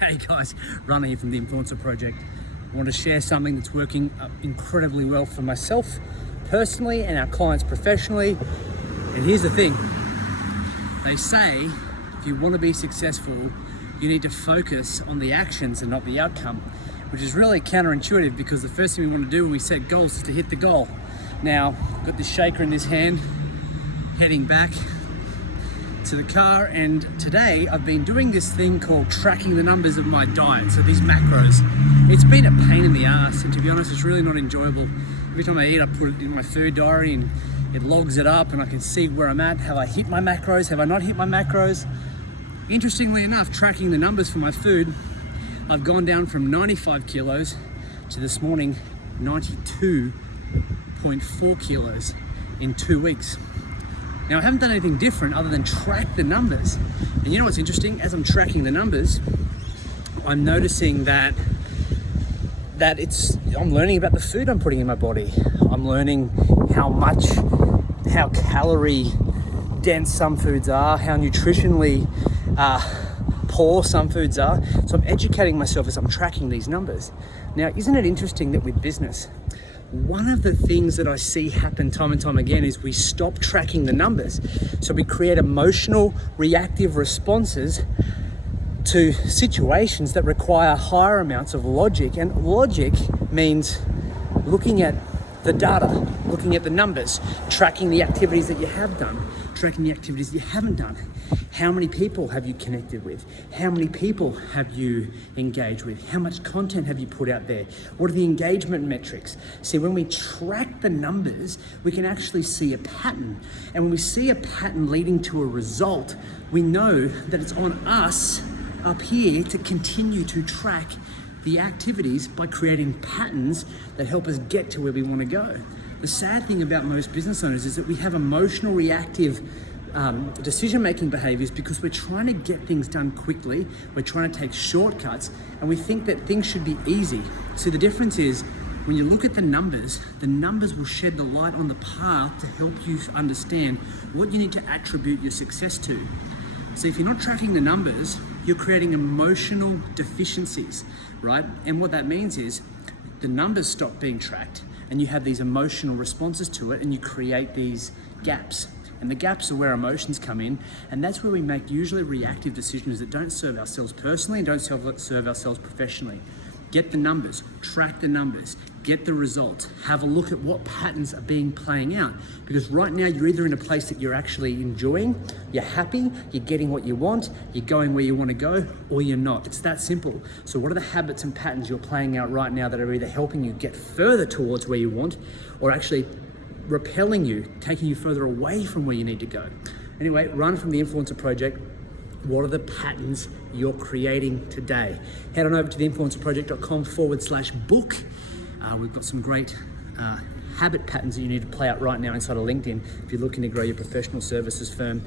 Hey guys, Rana here from the Influencer Project. I want to share something that's working incredibly well for myself personally and our clients professionally. And here's the thing. They say if you want to be successful, you need to focus on the actions and not the outcome, which is really counterintuitive because the first thing we want to do when we set goals is to hit the goal. Now, I've got this shaker in this hand, heading back to the car, and today I've been doing this thing called tracking the numbers of my diet, so these macros. It's been a pain in the ass, and to be honest, it's really not enjoyable. Every time I eat, I put it in my food diary and it logs it up and I can see where I'm at. Have I hit my macros? Have I not hit my macros? Interestingly enough, tracking the numbers for my food, I've gone down from 95 kilos to this morning 92.4 kilos in 2 weeks. Now, I haven't done anything different other than track the numbers. And you know what's interesting? As I'm tracking the numbers, I'm noticing that I'm learning about the food I'm putting in my body. I'm learning how calorie dense some foods are, how nutritionally poor some foods are. So I'm educating myself as I'm tracking these numbers. Now, isn't it interesting that with business, one of the things that I see happen time and time again is we stop tracking the numbers. So we create emotional, reactive responses to situations that require higher amounts of logic. And logic means looking at the data, looking at the numbers, tracking the activities that you have done, tracking the activities you haven't done. How many people have you connected with? How many people have you engaged with? How much content have you put out there? What are the engagement metrics? See, when we track the numbers, we can actually see a pattern. And when we see a pattern leading to a result, we know that it's on us up here to continue to track the activities by creating patterns that help us get to where we want to go. The sad thing about most business owners is that we have emotional, reactive decision-making behaviors because we're trying to get things done quickly. We're trying to take shortcuts, and we think that things should be easy. So the difference is when you look at the numbers will shed the light on the path to help you understand what you need to attribute your success to. So if you're not tracking the numbers, you're creating emotional deficiencies, right? And what that means is the numbers stop being tracked and you have these emotional responses to it and you create these gaps. And the gaps are where emotions come in, and that's where we make usually reactive decisions that don't serve ourselves personally and don't serve ourselves professionally. Get the numbers, track the numbers, get the results, have a look at what patterns are playing out. Because right now you're either in a place that you're actually enjoying, you're happy, you're getting what you want, you're going where you want to go, or you're not. It's that simple. So what are the habits and patterns you're playing out right now that are either helping you get further towards where you want, or actually repelling you, taking you further away from where you need to go? Anyway, Run from the Influencer Project. What are the patterns you're creating today? Head on over to theinfluencerproject.com/book. We've got some great habit patterns that you need to play out right now inside of LinkedIn if you're looking to grow your professional services firm.